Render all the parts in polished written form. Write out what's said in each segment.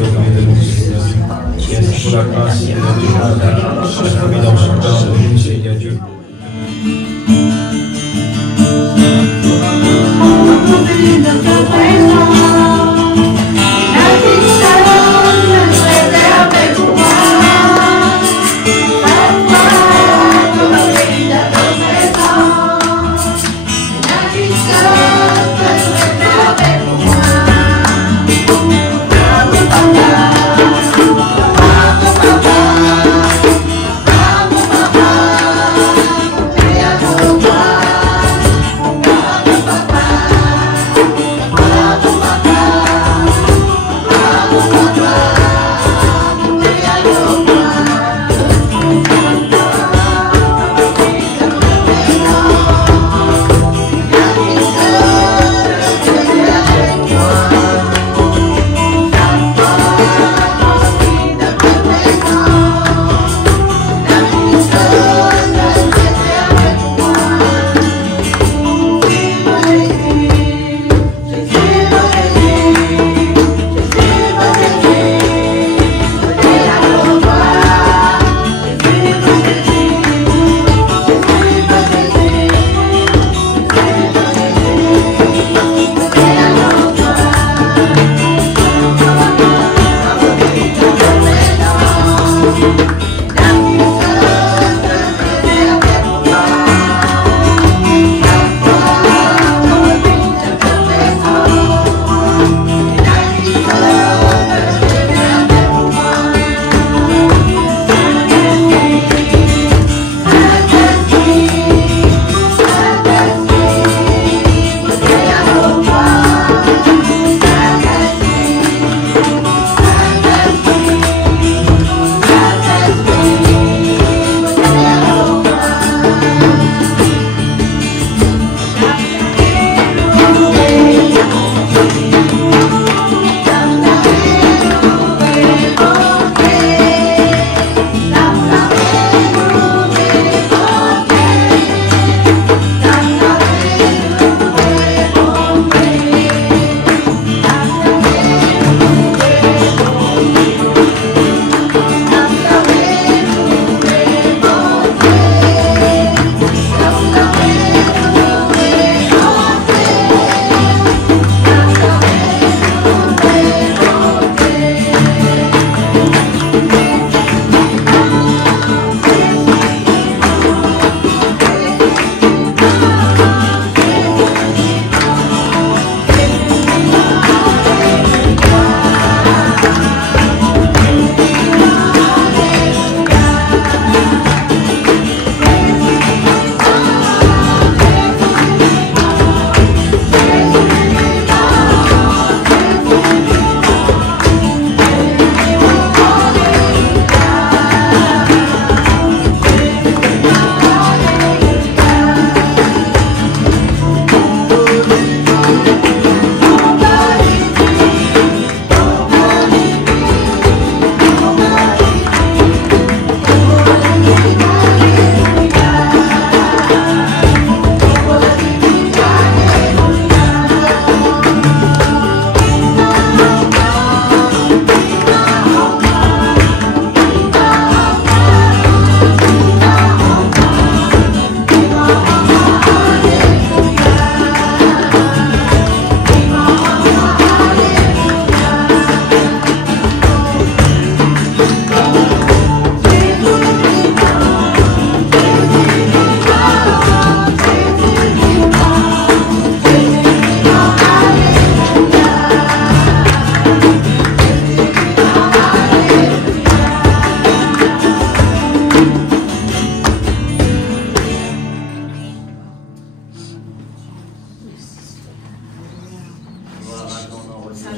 merci auprès de nous, Seigneur Dieu. Merci pour la grâce, Seigneur Dieu, notre rédemption de nous, Seigneur Dieu.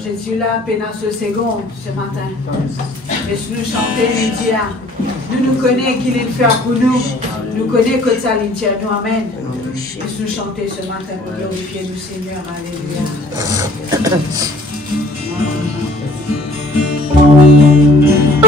Jésus là, pendant ce second, ce matin. Et nous chanter, nous dire, nous connaissons qu'il est fait pour nous. Nous connaissons que ça l'intérieur nous amène. Et nous chanter ce matin, nous glorifier nous Seigneur. Alléluia. Thank you.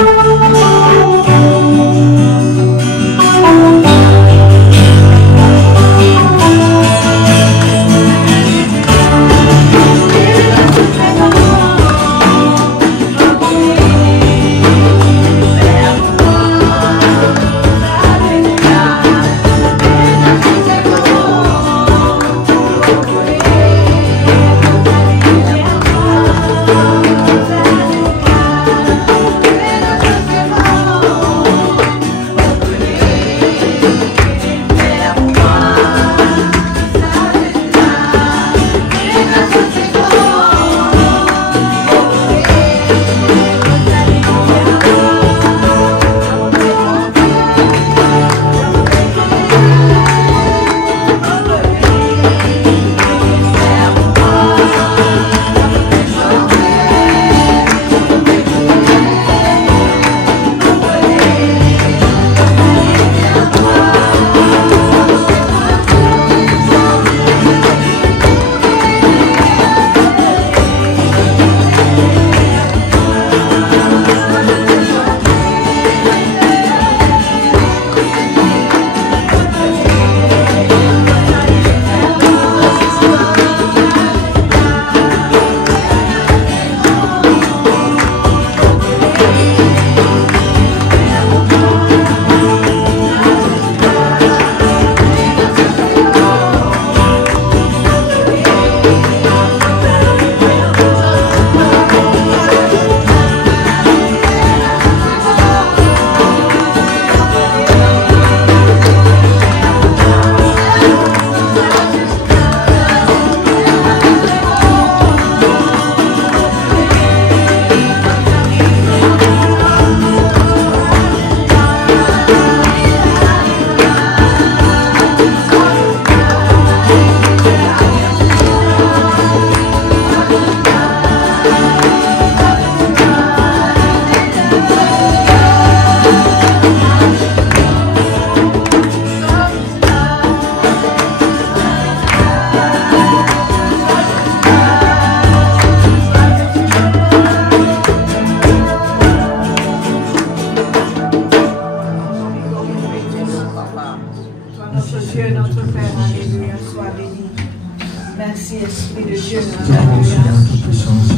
Merci, Esprit de Dieu. Te louons, Seigneur, toute puissance.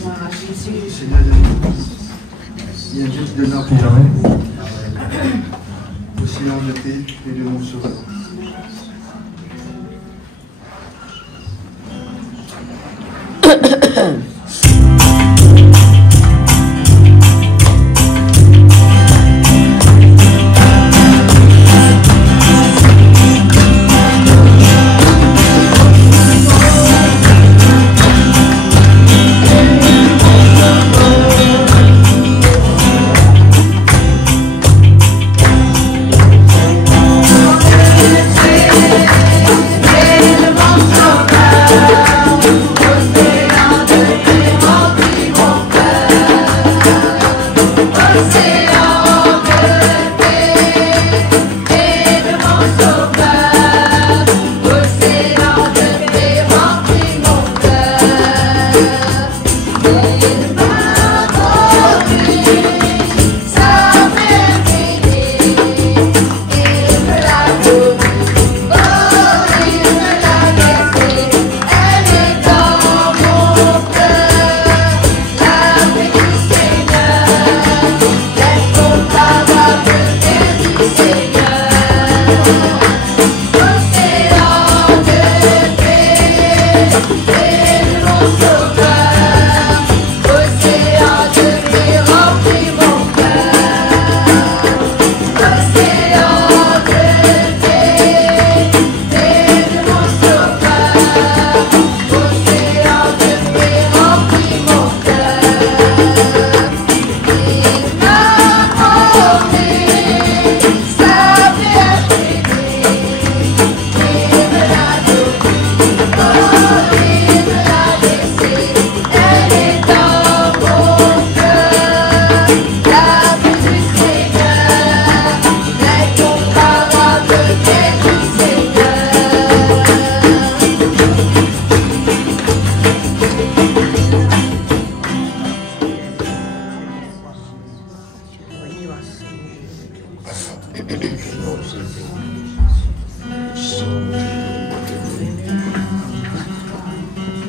Gloire à Jésus. Seigneur de nous, il y a juste de notre Amen. au Seigneur de paix et de mon sauveur.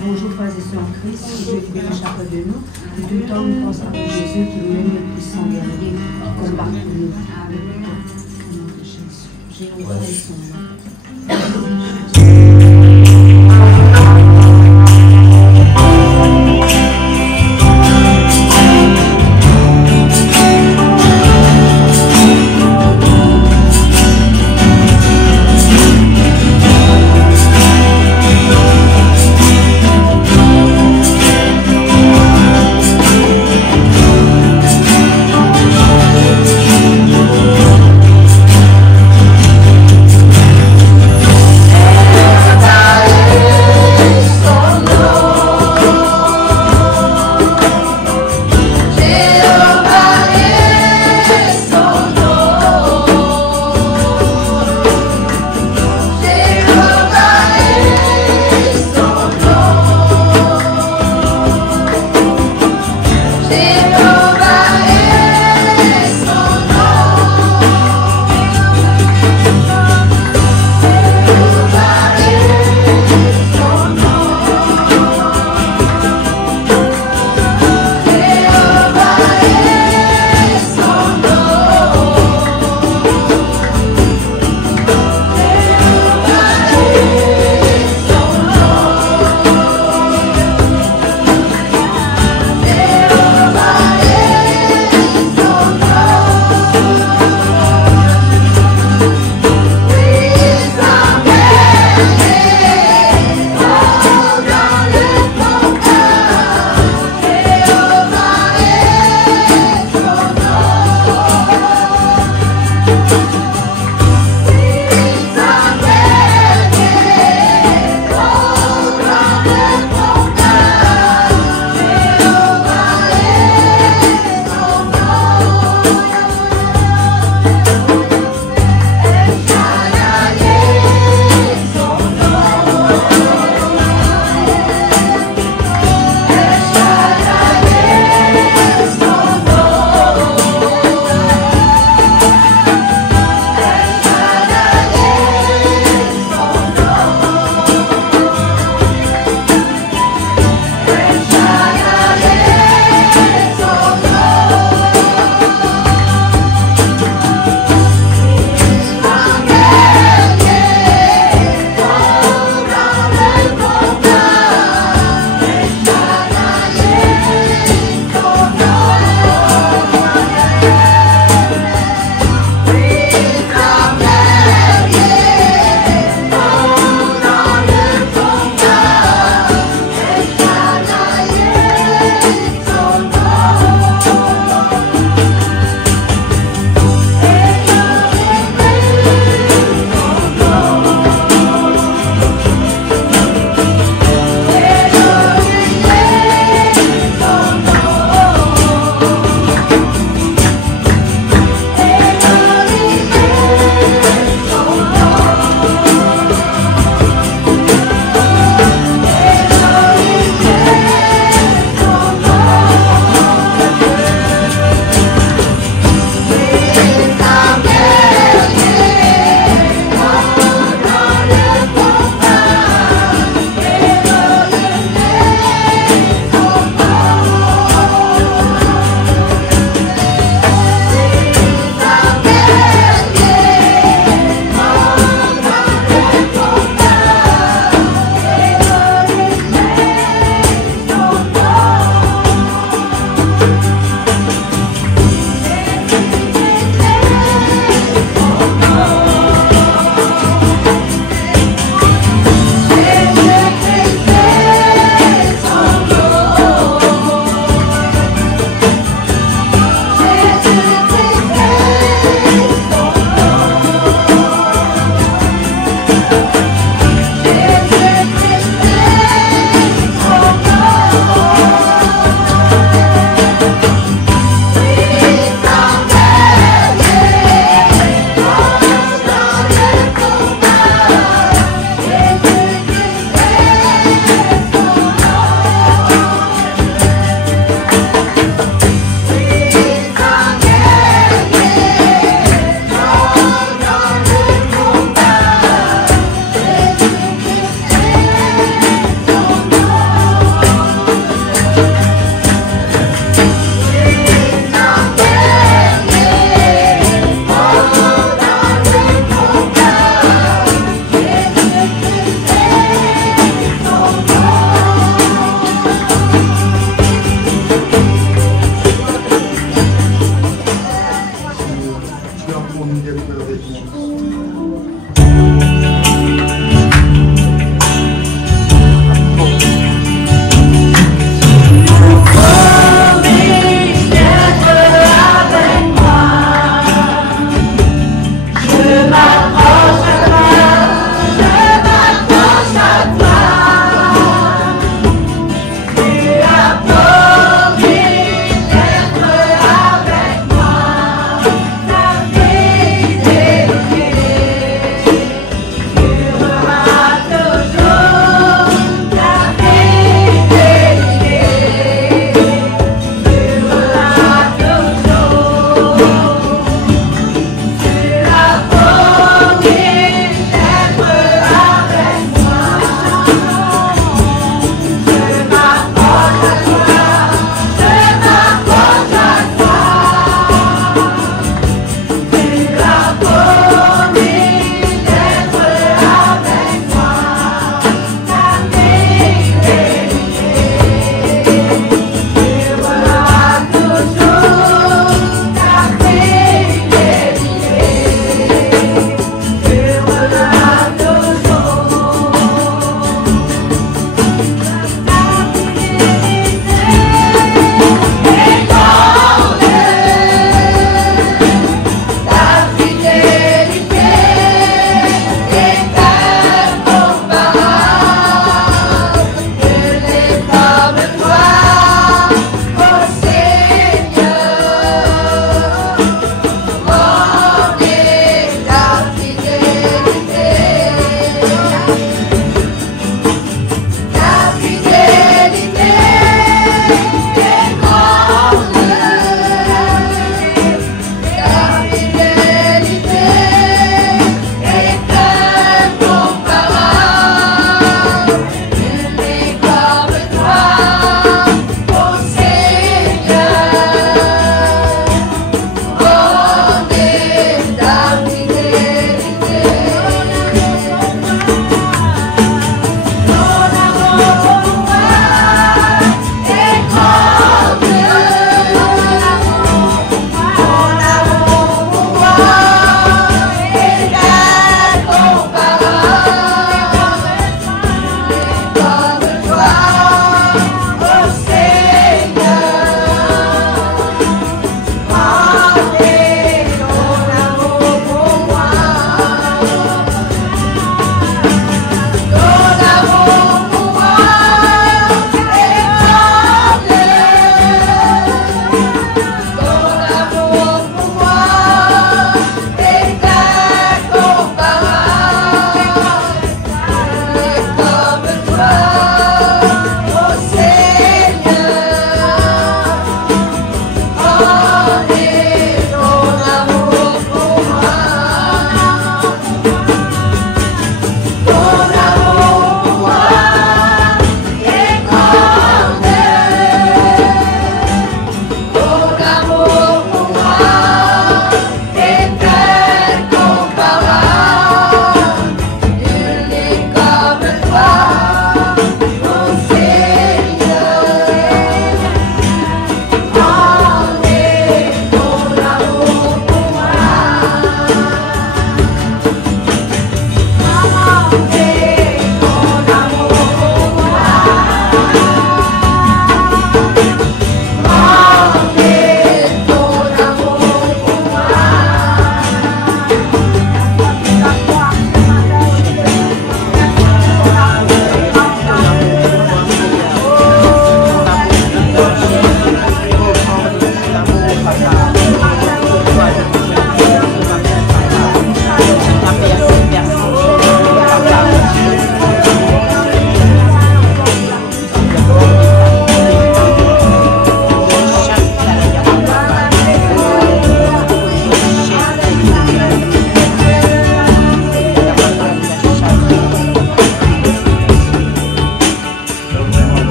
Bonjour frères et sœurs en Christ, Dieu est béni chacun de nous. De tout temps, nous pensons à Jésus qui est le puissant guerrier, combat pour nous. Amen. Au nom de Jésus. J'ai honte son nom. Amen.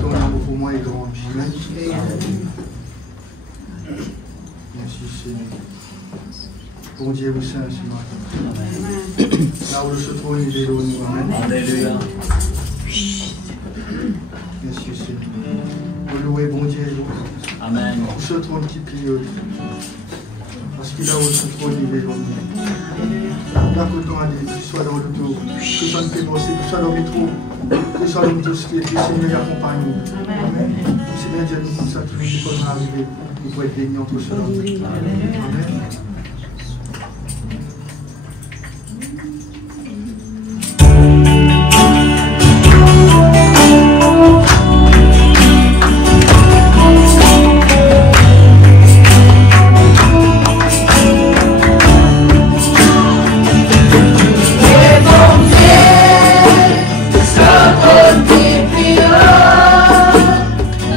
Ton amour pour moi est grand. Amen. Merci Seigneur. Bon Dieu vous saint ce matin. Là où se trouve, il est nous. Amen. Alléluia. Merci Seigneur. Vous louez bon Dieu. Amen. Où se trouve qui plie. Parce qu'il a où se trouve, il est nous. Là que ton allée, que tu sois dans le dos, que tu sois dans tes pensées, que tu sois dans le métro, que tu sois dans le métro, que le Seigneur accompagne nous. Amen. Seigneur Dieu, nous comme ça, tout le monde peut arriver. Nous pouvons être bénis entre ceux-là. Amen.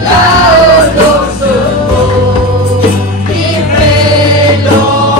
Là où l'on se trouve, livré l'eau.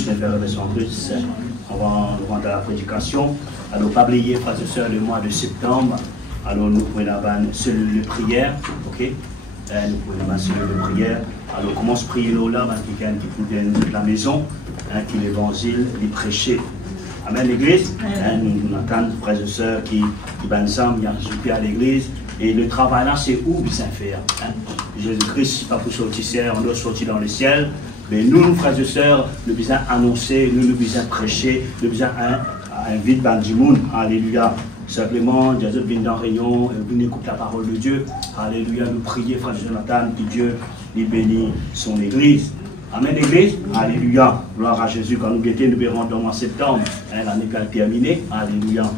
Christ, mes frères et sœurs en Christ, on va nous rendre à la prédication. Alors, pas oublier, frères et sœurs, le mois de septembre. Alors, nous pouvons avoir une cellule de prière, ok? Nous pouvons avoir une cellule de prière. Alors, on commence à prier là, quelqu'un qui peut venir de la maison, qui l'évangile, les prêcher. Amen, l'église. Nous entendons, frères et sœurs, qui vont ensemble, il y a à l'église. Et le travail là, c'est où bien faire. Jésus-Christ, pas pour sortir, on doit sortir dans le ciel. Mais nous, frères et sœurs, nous devons annoncer, nous devons prêcher, nous devons inviter dans du monde. Alléluia. Simplement, Jésus vient dans la réunion, venez écouter la parole de Dieu. Alléluia. Nous prions, frère Jonathan, que Dieu lui bénisse son église. Amen, l'église. Alléluia. Gloire à Jésus. Quand nous guettons, nous verrons dans le mois de septembre. L'année qui a terminé. Alléluia.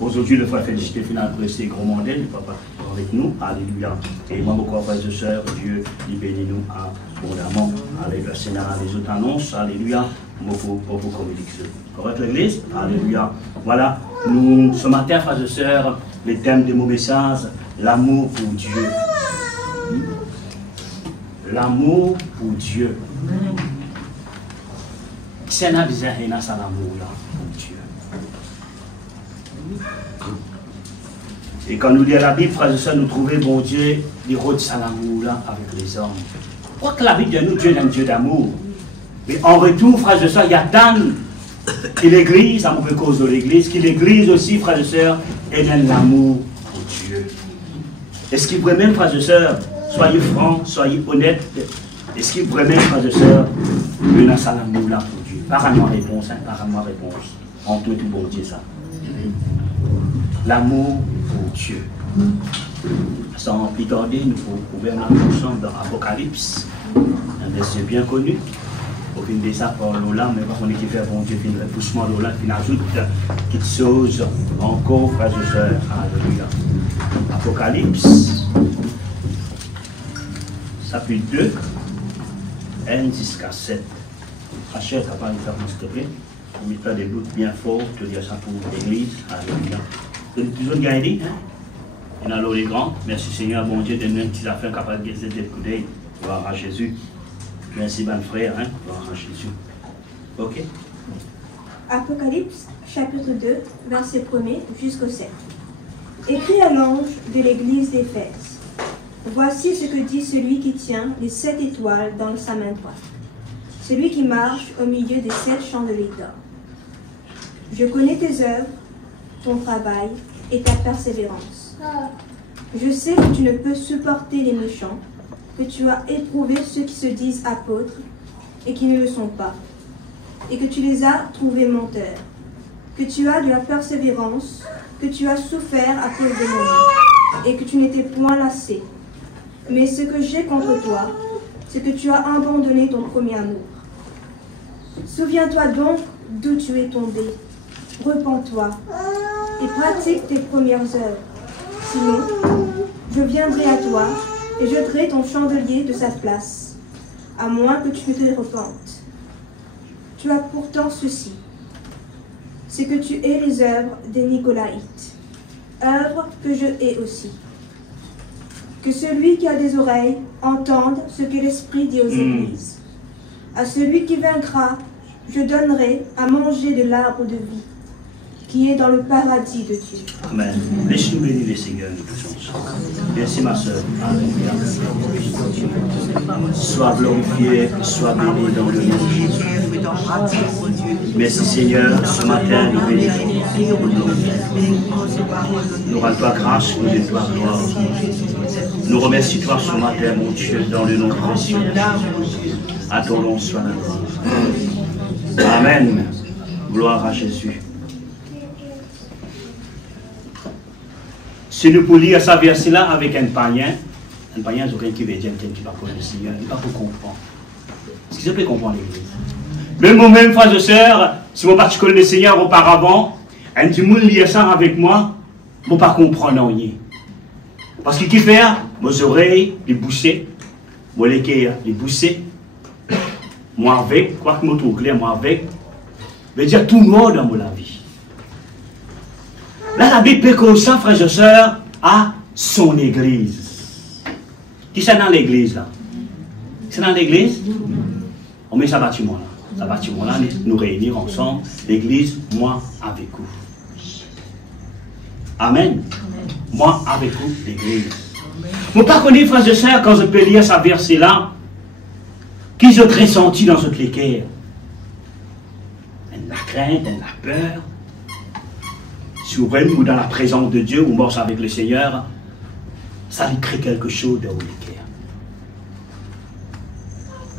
Aujourd'hui, le frère Félicité final pressé gros mandel, il va pas avec nous. Alléluia. Et moi, beaucoup frères et sœurs, Dieu, il bénit nous abondamment. Avec le Seigneur, les autres annonces. Alléluia. Pour vous communiquer. Correct, l'église? Alléluia. Voilà. Nous, ce matin, frères et sœurs, le thème de mon message, l'amour pour Dieu. L'amour pour Dieu. C'est un bizarre, il y a ça l'amour là pour Dieu. Et quand nous lisons la Bible, frères et sœurs, nous trouvons bon Dieu, il rôde ça l'amour là avec les hommes. Quoi que la Bible dit nous, Dieu est un Dieu d'amour. Mais en retour, frères et sœurs, il y a tant que l'Église, à mauvaise cause de l'Église, que l'Église aussi, frères et sœurs, est un amour pour Dieu. Est-ce qu'il pourrait même, frères et sœurs, soyez francs, soyez honnêtes, est-ce qu'il pourrait même, frères et sœurs, venir à l'amour là pour Dieu? Par-moi réponse, par-moi réponse. En tout bon Dieu, ça. L'amour pour Dieu. Sans plus tarder, nous pouvons ensemble dans l'Apocalypse, un verset bien connu. Au fin de ça, par là, mais pas qu'on est qui fait bon Dieu, fin repoussement de là, qui ajoute quelque chose encore, frères et sœurs. Alléluia. Apocalypse, chapitre 2, 1 jusqu'à 7. Achète, à part une faire, s'il te plaît. On met pas des doutes bien forts, te dire ça pour l'église. Alléluia. Vous avez toujours gagné, hein? Et alors les grands, merci Seigneur, bon Dieu, de nous qui a fait capable de guérir des coups d'œil. Gloire à Jésus. Merci, bon frère, hein? Gloire à Jésus. Ok? Apocalypse, chapitre 2, verset 1er jusqu'au 7. Écrit à l'ange de l'église d'Éphèse. Voici ce que dit celui qui tient les 7 étoiles dans sa main droite. Celui qui marche au milieu des 7 chandeliers d'or. Je connais tes œuvres, ton travail et ta persévérance. Je sais que tu ne peux supporter les méchants, que tu as éprouvé ceux qui se disent apôtres et qui ne le sont pas, et que tu les as trouvés menteurs, que tu as de la persévérance, que tu as souffert à cause de mon nom, et que tu n'étais point lassé. Mais ce que j'ai contre toi, c'est que tu as abandonné ton premier amour. Souviens-toi donc d'où tu es tombé. Repens-toi et pratique tes premières œuvres. Sinon, je viendrai à toi et jeterai ton chandelier de sa place, à moins que tu ne te repentes. Tu as pourtant ceci, c'est que tu hais les œuvres des Nicolaïtes, œuvres que je hais aussi. Que celui qui a des oreilles entende ce que l'Esprit dit aux églises. À celui qui vaincra, je donnerai à manger de l'arbre de vie, qui est dans le paradis de Dieu. Amen. Laisse-nous bénir les seigneurs, nous tous ensemble. Merci ma soeur. Alléluia. Sois glorifié, sois béni dans le nom de Jésus. Merci Seigneur, ce matin nous bénissons. Nous rendons toi grâce, nous rendons toi gloire. Nous remercions toi ce matin, mon Dieu, dans le nom précieux de Jésus. À ton nom soit la gloire. Amen. Gloire à Jésus. Si nous pouvons lire ce verset-là avec un païen, c'est quelqu'un qui veut dire quelqu'un qui va connaître le Seigneur, il ne va pas comprendre. Est-ce que vous pouvez comprendre l'église? Même moi-même, frères et sœurs, si je ne connais le Seigneur auparavant, un petit monde lit ça avec moi, je ne peux pas comprendre rien. Parce que qui fait? Mes oreilles, les bouchées, mes cœurs, les bouchées, moi avec, quoi que je trouve clair, moi avec, veut dire tout le monde dans ma vie. Là, la Bible est comme ça, frères et sœurs, à son église. Qui c'est dans l'église là? C'est dans l'église? On met ça bâtiment là. à partir de là, nous réunir ensemble, l'église, moi avec vous. Amen. Moi avec vous, l'église. Vous ne connaissez pas, frères et sœurs, quand je peux lire ce verset-là, qu'ils ont ressenti dans notre cœur. La crainte, la peur. Si vous voyez, ou dans la présence de Dieu, ou marche avec le Seigneur, ça lui crée quelque chose dans vos cœurs.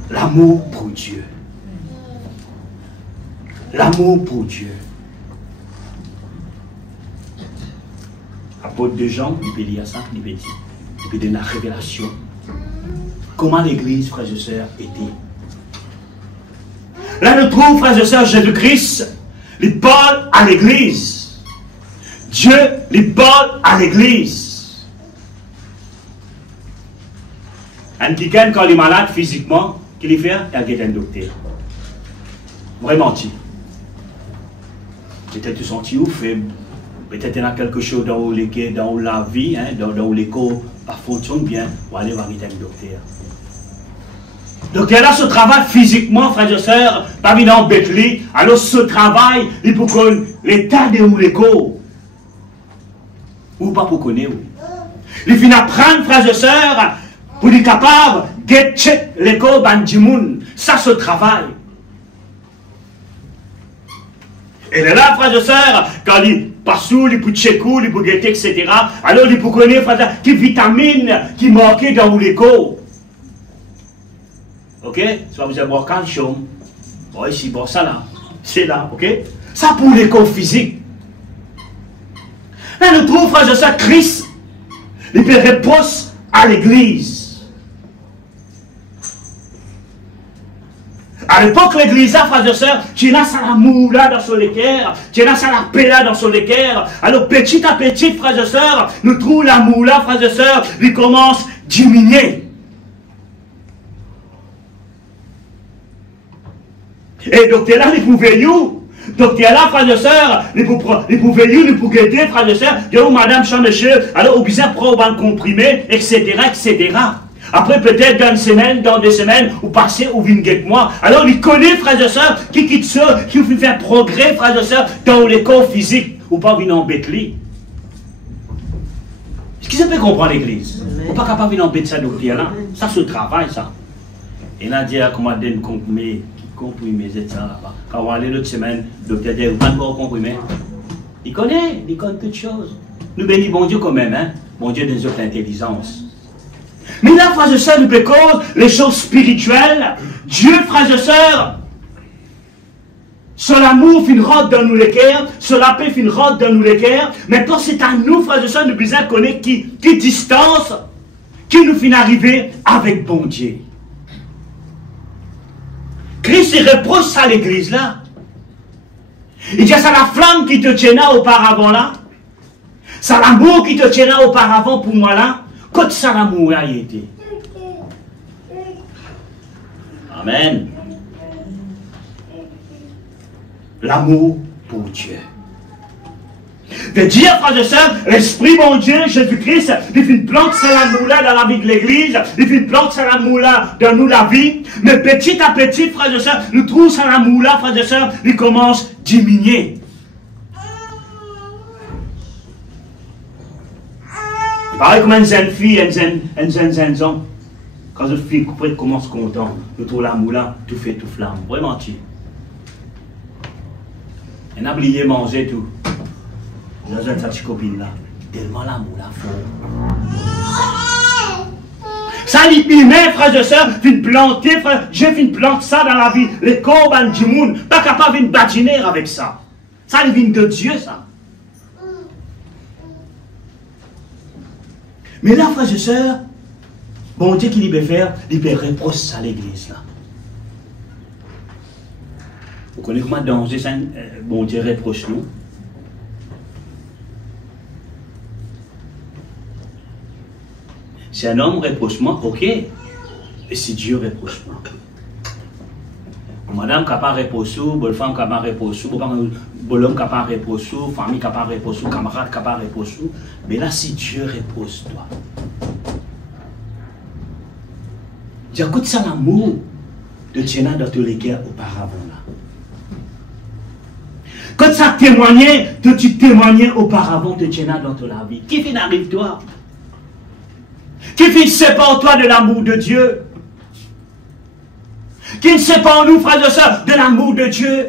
L'amour pour Dieu. L'amour pour Dieu. Apôtre de Jean, il peut lire ça, il peut dire. Il peut donner la révélation. Comment l'église, frères et sœurs, était. Là, nous trouvons, frères et sœurs, Jésus-Christ, il parle à l'église. Dieu, il parle à l'église. Un quelqu'un, quand il est malade physiquement, qu'il fait, il y a un docteur. Vraiment, peut-être tu sens ouf, peut-être il y a quelque chose dans la vie, hein, dans les corps, pas fonctionne bien, ou aller voir un docteur. Donc, il y a là ce travail physiquement, frères et sœurs, pas bien embêté. Alors, ce travail, il faut connaître l'état de les corps. Ou pas pour connaître. Il faut apprendre, frères et sœurs, pour être capable de check les corps du monde. Ça, ce travail. Et là, frères et sœurs, quand il passe, il peut checker, il peut guetter, etc. Alors, il peut connaître, frères et sœurs, quelle vitamine qui manquait dans les corps. Ok? Soit vous avez boire calcium. Bon, ici, bon, ça là. C'est là, ok? Ça pour les corps physiques. Là, nous trouvons, frères et sœurs, Christ, il peut répondre à l'église. À l'époque, l'église, frères et sœurs, tu as ça la moula dans son équerre, tu as ça la paix dans son équerre. Alors, petit à petit, frères et sœurs, nous trouvons la moula, frères et sœurs, il commence à diminuer. Et donc, là, il pouvait nous. Donc, là, frères et sœurs, il pouvait nous, il pouvait aider, frères et sœurs. Il y a madame, chan, monsieur, alors, obligé de prendre un comprimé, etc., etc. Après, peut-être dans une semaine, dans 2 semaines, ou passer, ou venir avec moi. Alors, il connaît, frères et sœurs, qui quitte ça, qui fait faire progrès, frères et sœurs, dans les corps physiques, ou pas venir embêter. Est-ce que ça peut comprendre l'église? Ou pas capable de venir embêter ça, donc, là. Ça, c'est le travail, ça. Et là, dire comment donner comprimé. Comprimé, c'est ça là-bas. Quand on va aller l'autre semaine, le docteur dit, vous pas encore comprimé. Il connaît toutes choses. Nous bénissons bon Dieu quand même, hein. Bon Dieu donne notre intelligence. Mais là, frères et sœurs, nous pécons les choses spirituelles. Dieu, frères et sœurs, sur l'amour fait une route dans nous les cœurs, sur la paix fait une route dans nous les cœurs. Maintenant, c'est à nous, frères et sœurs, nous besoin de connaître qui distance, qui nous fait arriver avec bon Dieu. Christ il reproche ça à l'église là. Il dit ça la flamme qui te tiendra auparavant là. Ça l'amour qui te tiendra auparavant pour moi là. Quand ça l'amour a été. Amen. L'amour pour Dieu. De dire, frères et sœurs, l'Esprit mon Dieu, Jésus-Christ, il fait une plante ça l'amour là dans la vie de l'église, il fait une plante ça l'amour là dans nous la vie, mais petit à petit, frères et sœurs, nous trouvons ça l'amour là, frères et sœurs, il commence à diminuer. Pareil comme une jeune fille, une jeune homme, quand une fille commence content, nous trouvons l'amour là, tout fait, tout flamme, vraiment tu. On a oublié manger tout. Dans une petite copine là, tellement l'amour là fort. Ça lui permet, frères et sœurs, de planter, frère, j'ai fait une plante ça dans la vie, les corps du monde, pas capable de badiner avec ça. Ça lui vient de Dieu, ça. Mais là, frères et sœurs, bon Dieu qui peut faire, il peut reprocher ça à l'église là. Vous connaissez comment danger ça, bon Dieu reproche nous. Si un homme reproche moi, ok. Et si Dieu reproche moi. Madame capable reprocher, bonne femme capable reprocher, bon homme capable reprocher, famille capable reprocher, camarade capable reprocher. Mais là, si Dieu reproche toi, dis écoute ça l'amour de Tiena dans tous les cas auparavant là. Quand ça témoignait, que tu témoignais auparavant de Tiena dans ta vie. Qui fait n'arrive toi? Qui fait sépare toi de l'amour de Dieu? Qui ne sépare nous, frères et sœurs, de l'amour de Dieu?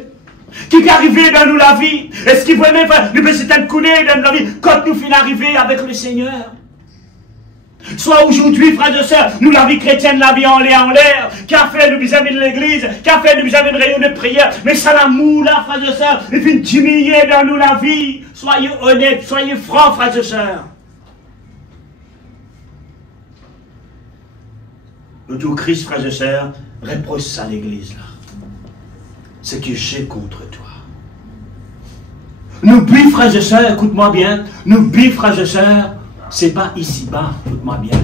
Qui est arrivé dans nous la vie? Est-ce qu'il veut même faire le petit couler dans la vie quand nous finissons arriver avec le Seigneur? Soit aujourd'hui, frères et sœurs, nous la vie chrétienne, la vie en l'air, qui a fait nous vis-à-vis de l'église, qui a fait nous vis-à-vis de réunion de prière, mais ça l'amour là, frères et sœurs, il fait diminuer dans nous la vie. Soyez honnêtes, soyez francs, frères et sœurs. Le tout Christ, frères et sœurs, reproche ça à l'église là. Ce que j'ai contre toi. N'oublie, frères et sœurs, écoute-moi bien, n'oublie, frères et sœurs, c'est pas ici-bas, écoute-moi bien.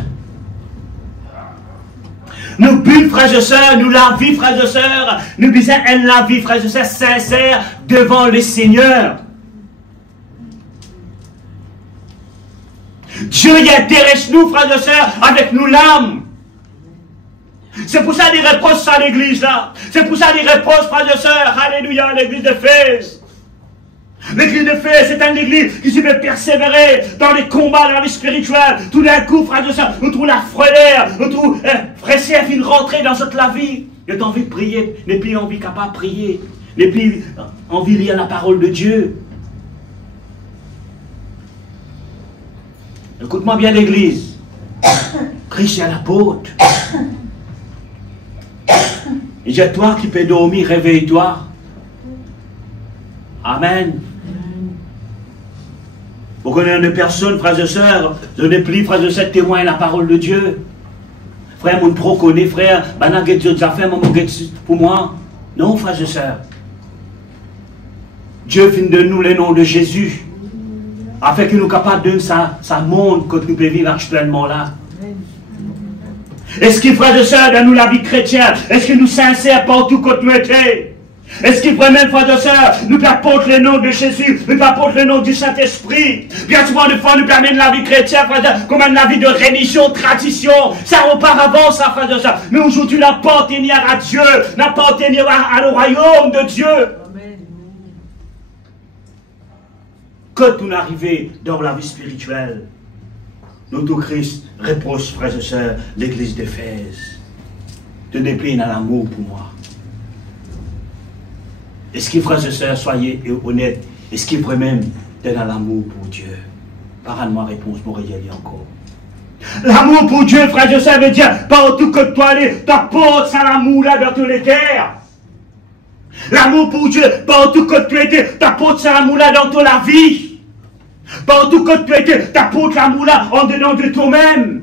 N'oublie, frères et sœurs, nous la vie, frères et sœurs, nous disons, elle la vie, frères et sœurs, sincère devant le Seigneur. Dieu y intéresse nous, frères et sœurs, avec nous l'âme. C'est pour ça qu'il repose à l'église là. C'est pour ça qu'il repose, frères et sœurs. Alléluia, l'église d'Éphèse. L'église d'Éphèse, c'est une église qui se fait persévérer dans les combats de la vie spirituelle. Tout d'un coup, frères et sœurs, nous trouvons la frayeur, nous trouvons frère une rentrée dans cette la vie. Il a envie de prier, n'est plus envie capable de prier, n'est plus envie de lire la parole de Dieu. Écoute-moi bien l'église. Christ est l'apôtre. Il dit, toi qui peux dormir, réveille-toi. Amen. Vous connaissez une personne, frères et sœurs, je n'ai plus, frères et sœurs, témoin la parole de Dieu. Frère, mon trop connaît, frère, maintenant que Dieu a fait, pour moi. Non, frères et sœurs. Dieu finit de nous le nom de Jésus, afin qu'il nous capable de donner sa monde que nous pouvons vivre actuellement là. Est-ce qu'il, frères et sœurs, dans nous la vie chrétienne, est-ce que nous sincères partout quand nous étions? Est-ce qu'il vraiment, frères et sœurs, nous apporte le nom de Jésus, nous apporte le nom du Saint-Esprit? Bien souvent, de fois, nous permet la vie chrétienne, frères et sœurs, comme la vie de religion, tradition. Ça, auparavant, ça, frères et sœurs. Mais aujourd'hui, n'appartenir à Dieu, n'appartenir à le royaume de Dieu. Quand nous arrivons dans la vie spirituelle, notre Christ reproche, frères et sœurs, l'église d'Éphèse, de ne plus dans l'amour pour moi. Est-ce que, frères et sœurs, soyez honnêtes, est-ce qu'il pourrait même être dans l'amour pour Dieu? Parle-moi réponse, pour y aller encore. L'amour pour Dieu, frères et sœurs, veut dire, partout que toi allais, t'apportes ça l'amour là dans tous les terres. L'amour pour Dieu, partout que tu étais, t'apportes ça l'amour là dans toute la vie. Partout que tu étais, t'apportes l'amour là en dedans de toi-même.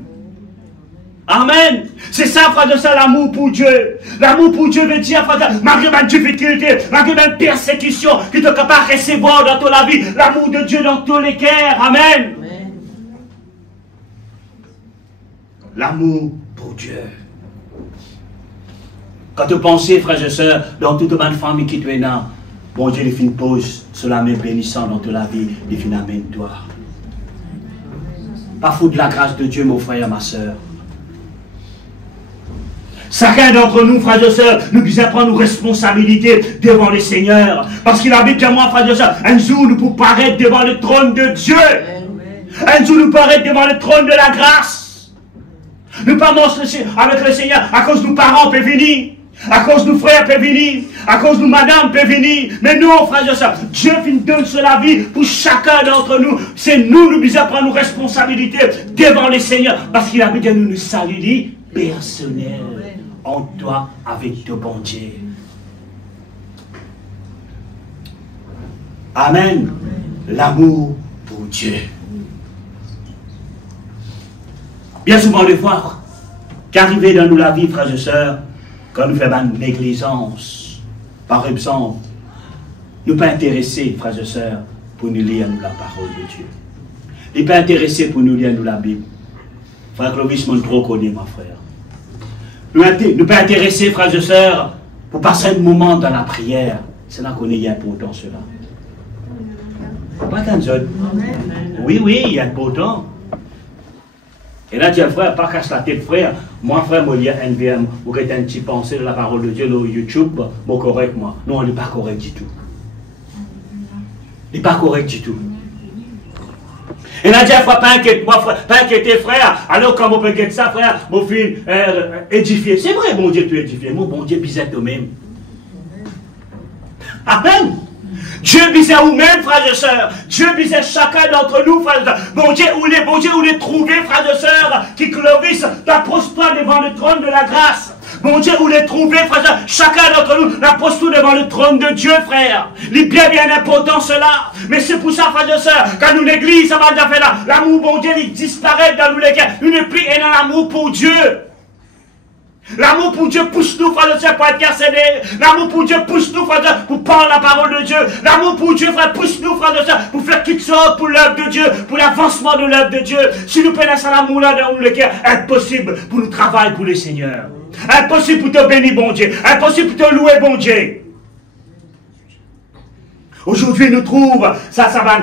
Amen. C'est ça, frère de ça, l'amour pour Dieu. L'amour pour Dieu veut dire, frère, malgré ma difficulté, malgré ma persécution, que tu es capable de recevoir dans toute la vie, l'amour de Dieu dans tous les cœurs. Amen. Amen. L'amour pour Dieu. Quand tu penses, frères et sœurs, dans toute ma famille qui tu es là, bon Dieu, il fait une pause sur la main bénissante dans toute la vie, il fait une amène-toi. Pas fou de la grâce de Dieu, mon frère et ma sœur. Chacun d'entre nous, frères et sœurs, nous devons prendre nos responsabilités devant le Seigneur. Parce qu'il habite à moi, frères et sœurs, un jour nous pouvons paraître devant le trône de Dieu. Un jour nous paraître devant le trône de la grâce. Nous parlons avec le Seigneur à cause de nos parents peuvent venir. À cause de nos frères peuvent venir, à cause de nos madames peuvent venir. Mais non, frères et sœurs, Dieu donne sur la vie pour chacun d'entre nous. C'est nous, nous devons prendre nos responsabilités devant le Seigneur. Parce qu'il a besoin de nous saluer personnel en toi avec ton bon Dieu. Amen. L'amour pour Dieu. Bien souvent, des fois, qu'arriver dans nous la vie, frères et sœurs, quand nous faisons une négligence, par exemple, nous pas intéressés, frères et sœurs, pour nous lire nous la parole de Dieu. Nous pas intéressés pour nous lire nous la Bible. Frère Clovis, mon trop connaît, ma frère. Nous pas intéressés, frères et sœurs, pour passer un moment dans la prière. C'est là qu'on est important, cela. Pas qu'un seul. Oui, il est important. Et là, tu as frère, pas casse la tête, frère. Moi, frère, moi, il y a NVM, ou que tu as un petit pensée de la parole de Dieu, le YouTube, bon, correct, moi. Non, il n'est pas correct du tout. Il n'est pas correct du tout. Et là, tu as frère, pas inquiète-moi, frère, pas inquiété, frère. Alors, quand on peut guetter ça, frère, mon fils, édifié. C'est vrai, mon Dieu, tu es édifié. Mon bon Dieu, bisette de même. Amen. Dieu bisait vous-même, frères et sœurs. Dieu bisait chacun d'entre nous, frères et sœurs. Bon Dieu, où les trouver, frères et sœurs, qui glorissent, t'approche-toi devant le trône de la grâce. Bon Dieu, où les trouver, frères et sœurs, chacun d'entre nous, approche-toi devant le trône de Dieu, frère. Il est bien important cela. Mais c'est pour ça, frères et sœurs, quand nous l'église, ça va déjà faire là, l'amour, bon Dieu, il disparaît dans nous les cœurs. Nous ne plus dans l'amour pour Dieu. L'amour pour Dieu pousse nous, frère de Dieu, pour intercéder. L'amour pour Dieu pousse nous, frère de Dieu, pour parler la parole de Dieu. L'amour pour Dieu, frère, pousse nous, frère de Dieu, pour faire quelque chose pour l'œuvre de Dieu, pour l'avancement de l'œuvre de Dieu. Si nous prenons ça l'amour-là dans le cœur, impossible pour nous travailler pour le Seigneur. Impossible pour te bénir, bon Dieu. Impossible pour te louer, bon Dieu. Aujourd'hui, nous trouvons, ça va,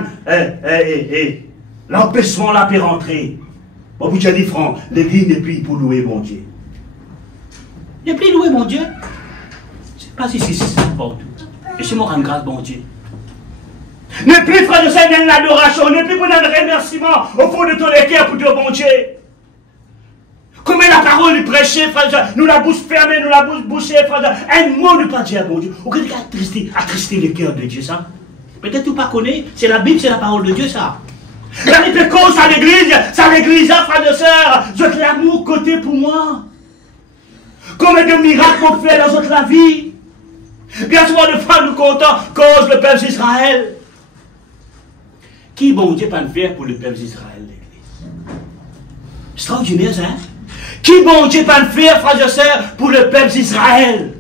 l'empêchement là peut rentrer. Bon, vous avez dit, Franck, l'église n'est plus pour louer, bon Dieu. Il n'est plus loué, mon Dieu. C'est pas ici, c'est n'importe où. Et c'est moi qui grâce, mon Dieu. Ne plus, frère de Seigneur, l'adoration, ne plus pour le remerciement au fond de ton cœur pour Dieu, mon Dieu. Comme la parole est prêchée, frère de Seigneur, nous la bouche fermée, nous la bouche bouchée, frère de Seigneur, un mot ne pas dire, mon Dieu. Au cas attrister le cœur de Dieu, ça. Peut-être tu pas connais, c'est la Bible, c'est la parole de Dieu, ça. La cause à l'église, frère de Seigneur, je l'amour côté pour moi. Combien de miracles qu'on fait dans notre la vie. Bien souvent de fois nous comptons cause le peuple d'Israël. Qui bon Dieu pas le faire pour le peuple d'Israël, l'église? Extraordinaire, ça, hein? Qui bon Dieu pas le faire, frères et sœurs, pour le peuple d'Israël?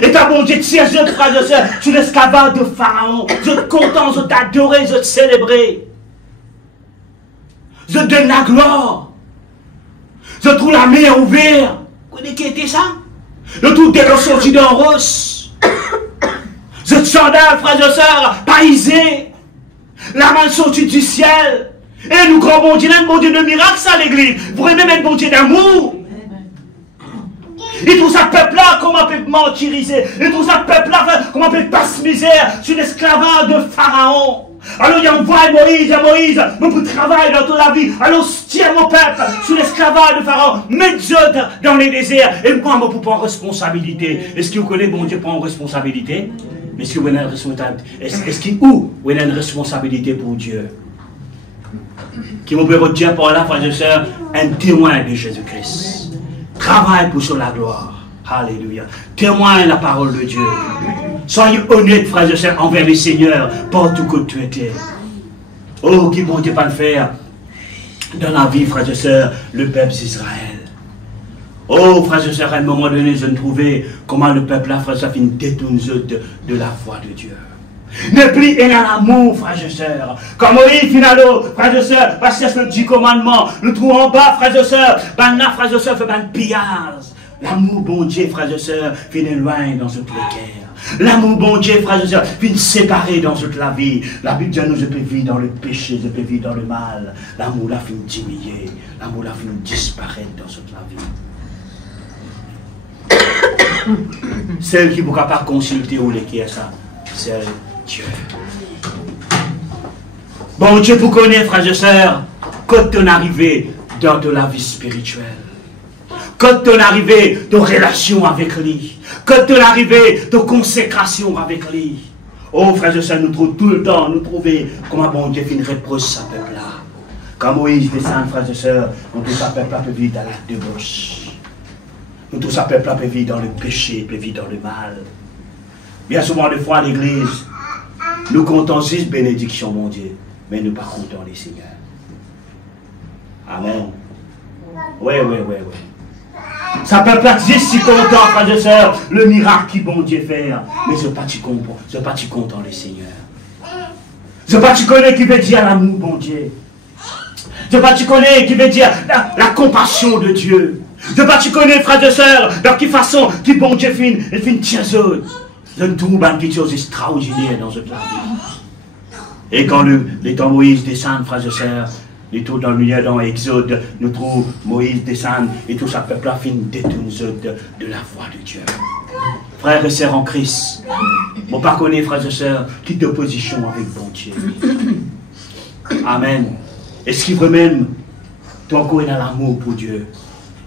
Et ta bon Dieu tire, frères et sœurs, sur l'esclavage de Pharaon. Je te content, je t'adorer, je te célébrer. Je te donne la gloire. Je trouve la mer ouverte. Vous connaissez qui était ça? Je trouve des gens sortis d'un rose. Je te sandale, frères et sœurs, paisé. La main sortie du ciel. Et nous croyons, bon Dieu, de miracle, ça, l'église. Vous voulez même être bon Dieu d'amour. Et tout ça, peuple-là, comment on peut mentiriser? Et tout ça, peuple-là, comment on peut passer misère sur l'esclavage de Pharaon? Alors il envoie Moïse, mais pour travailler dans toute la vie. Alors tiens mon peuple sous l'esclavage de Pharaon, mets-le dans les déserts. Et moi, pour prendre responsabilité. Est-ce que vous connaissez, bon Dieu, prendre responsabilité? Mais est-ce que vous avez une responsabilité? Est-ce qu'il vous avez une responsabilité pour Dieu? Qui vous peut dire par là, frères et sœurs, un témoin de Jésus-Christ. Travaille pour sur la gloire. Alléluia. Témoin la parole de Dieu. Soyez honnêtes, frères et sœurs, envers le Seigneur, partout que tu étais. Oh, qui bon Dieu pas le faire dans la vie, frères et sœurs, le peuple d'Israël. Oh, frères et sœurs, à un moment donné, je ne trouvais comment le peuple là, frères et sœurs, finit détourner de la foi de Dieu. Ne plus en l'amour, frères et sœurs. Comme Moïse, finalement, frères et sœurs, parce que c'est le 10 commandements. Nous trouvons en bas, frères et sœurs, là, frères et sœurs, fait un pillage. L'amour, bon Dieu, frères et sœurs, finit loin dans toute le cœur. L'amour, bon Dieu, frères et sœurs, finit séparé dans toute la vie. La Bible dit, nous, je peux vivre dans le péché, je peux vivre dans le mal. L'amour, là, finit diminuer. L'amour, là, finit disparaître dans toute la vie. Celle qui ne pourra pas consulter ou l'équerre, ça, c'est Dieu. Bon Dieu, vous connaissez, frères et sœurs, quand on arrive dans de la vie spirituelle. Quand on arrive de relation avec lui, quand on arrive de consécration avec lui. Oh, frères et sœurs, nous trouvons tout le temps, nous trouvons comment bon Dieu fait une réponse à ce peuple-là. Quand Moïse descend, frères et sœurs, nous tout ça peuple-là peut vivre dans la débauche. Nous tout ça peuple-là peut vivre dans le péché, peut vivre dans le mal. Bien souvent, des fois, à l'église, nous comptons 6 bénédictions, mon Dieu, mais nous ne pas comptons les Seigneurs. Amen. Oui. Ça peut pas dire si content, frères et sœurs, le miracle qui bon Dieu fait. Mais je ne pas content les Seigneurs. Je ne pas connais qui veut dire l'amour, bon Dieu. Je ne pas connais qui veut dire la compassion de Dieu. Je ne pas connais, frères et sœurs, dans quelle façon qui bon Dieu fait une tiazeuse. Je ne trouve pas quelque chose d'extraordinaire dans ce plan. Et quand les temps Moïse descend, frères et sœurs, Les tout dans le dans Exode, nous trouvons Moïse descend et tout ça peuple a fini détourner de la voie de Dieu. Frères et sœurs en Christ, bon pas connaître frères et sœurs, toute opposition avec bon Dieu. Amen. Est-ce qu'il veut même toi encore dans l'amour pour Dieu?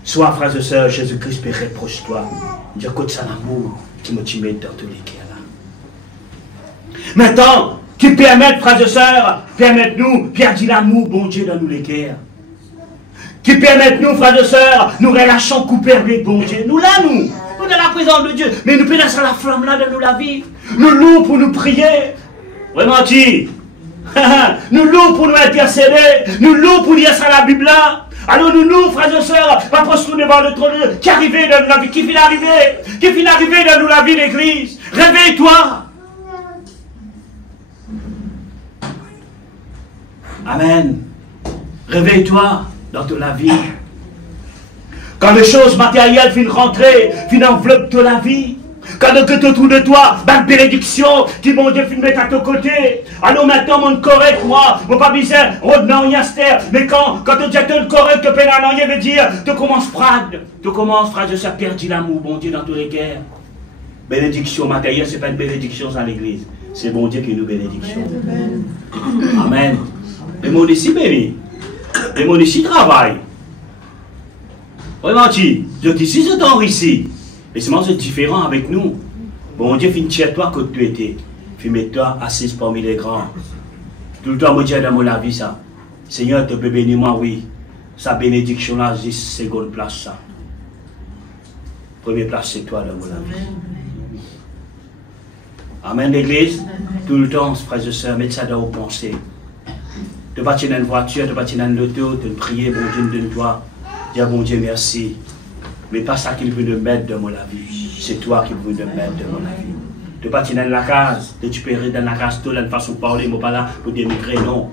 Soit frères et sœurs, Jésus-Christ peut reproche-toi. Dire que c'est l'amour qui me met dans tous les cas là. Maintenant, qui permet, frères et sœurs, permettre-nous, Pierre dit l'amour, bon Dieu, dans nous les cœurs. Qui permettent-nous, frères et sœurs, nous relâchons couper avec bon Dieu. Nous là, nous dans la présence de Dieu. Mais nous pénètrons la flamme là dans nous la vie. Nous louons pour nous prier. Vraiment dit. Nous louons pour nous intercéder. Nous louons pour lire ça la Bible là. Alors nous louons, frères et sœurs, approche-nous devant le trône qui est arrivé dans nous la vie. Qui finit d'arriver dans nous la vie, l'église. Réveille-toi. Amen. Réveille-toi dans toute la vie. Quand les choses matérielles viennent rentrer, viennent envelopper toute la vie. Quand tout autour de toi, la bénédiction qui mon Dieu finit mettre à ton côté. Alors maintenant, mon correct, moi, mon pas bizarre, non, mais quand tu dis que correct, tu peux rien veut dire, tu commences frade. Tu commences frade, je sais perdu l'amour, bon Dieu, dans tous les guerres. Bénédiction matérielle, ce n'est pas une bénédiction dans l'église. C'est bon Dieu qui nous bénédiction. Amen. Et mon ici béni. Et mon ici travaille. Vraiment, je dis, si je t'en ici, mais c'est différent avec nous. Bon Dieu, finit chez toi que tu étais. Mets-toi assise parmi les grands. Tout le temps, moi, Dieu, dans mon vie, ça. Seigneur, tu peux bénir moi, oui. Sa bénédiction là, 10 secondes place, ça. Première place, c'est toi dans mon vie. Amen, l'église. Tout le temps, frères et sœurs, mettez ça dans vos pensées. Tu vas dans une voiture, tu vas dans une auto, tu vas prier, bon Dieu, donne-toi. Dis à bon Dieu, merci. Mais pas ça qu'il veut me mettre dans mon vie. C'est toi qui veux me mettre dans mon vie. Tu vas dans la case, tu peux rester dans la case, tu as une façon de parler, mais pas là pour démigrer, non.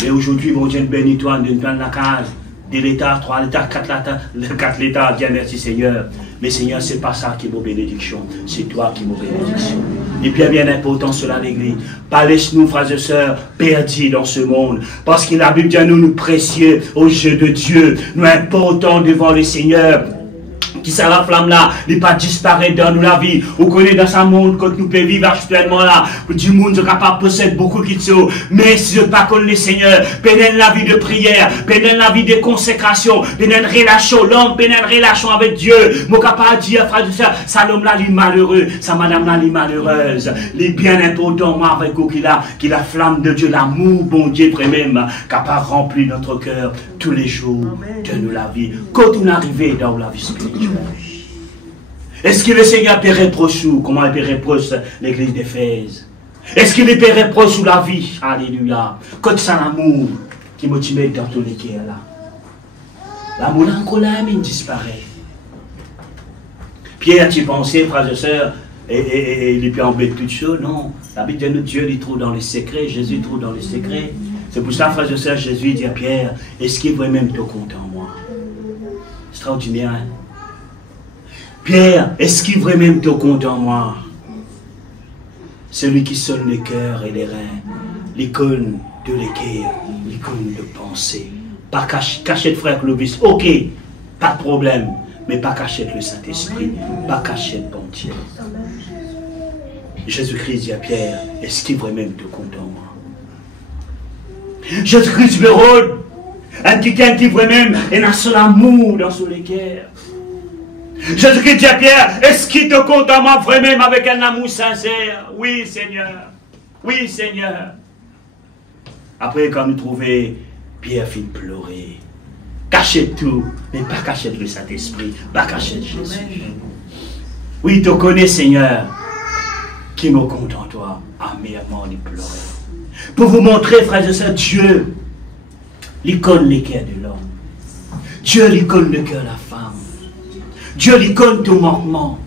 Mais aujourd'hui, bon Dieu, bénis-toi dans la case. 2 l'état, 3 l'état, 4 l'état, bien merci Seigneur. Mais Seigneur, ce n'est pas ça qui est mon bénédiction, c'est toi qui est mon bénédiction. Et puis bien important cela l'église. Pas laisse-nous, frères et sœurs, perdus dans ce monde. Parce que la Bible dit à nous précieux aux yeux de Dieu, nous importants devant le Seigneur. Qui ça la flamme là, n'est pas disparaître dans nous la vie. Vous connaissez dans ce monde que nous pouvons vivre actuellement là. Du monde qui est capable de posséder beaucoup qui sont. Mais si je ne pas connais le Seigneur, pénètre la vie de prière, pénètre la vie de consécration, pénètre relation, l'homme pénètre relation avec Dieu. Moi capable de dire, frère et sœur, ça l'homme là, il est malheureux, ça madame là, il est malheureuse. Les bien important, moi avec vous qui la flamme de Dieu, l'amour, bon Dieu, même, capable de remplir notre cœur tous les jours de nous la vie. Quand on arrive dans la vie spirituelle. Est-ce que le Seigneur peut reprocher comment il peut reprocher l'église d'Éphèse? Est-ce qu'il peut reprocher la vie? Alléluia. Quand c'est l'amour qui motive dans tous les cœurs là. L'amour là encore là, il disparaît. Pierre, tu pensais, frères et sœurs, et il peut embêter toutes choses? Non. La Bible dit, Dieu il trouve dans les secrets, Jésus trouve dans les secrets. C'est pour ça, frères et sœurs, Jésus dit à Pierre, est-ce qu'il veut même te compter en moi? Extraordinaire, hein? Pierre, est-ce qu'il veut même te compter en moi? Celui qui sonne les cœurs et les reins, l'icône de l'équerre, l'icône de pensée. Pas cachette, frère Clovis, ok, pas de problème, mais pas cachette le Saint-Esprit, pas cachette bon Dieu. Jésus-Christ dit à Pierre, est-ce qu'il veut même te compter en moi? Jésus-Christ le rôle, un quelqu'un qui veut même, et a son amour dans son équerre. Jésus-Christ dit à Pierre, est-ce qu'il te compte en moi vraiment avec un amour sincère? Oui, Seigneur. Oui, Seigneur. Après, quand nous trouvons, Pierre fit pleurer. Cachez tout, mais pas cacher le Saint-Esprit, pas cacher Jésus. Oui, tu connais, Seigneur, qui me compte en toi. Amèrement, il pleurait. Pour vous montrer, frères et sœurs, Dieu, l'icône le cœur de l'homme. Dieu, l'icône le cœur de la femme. Dieu lui connaît ton manquement.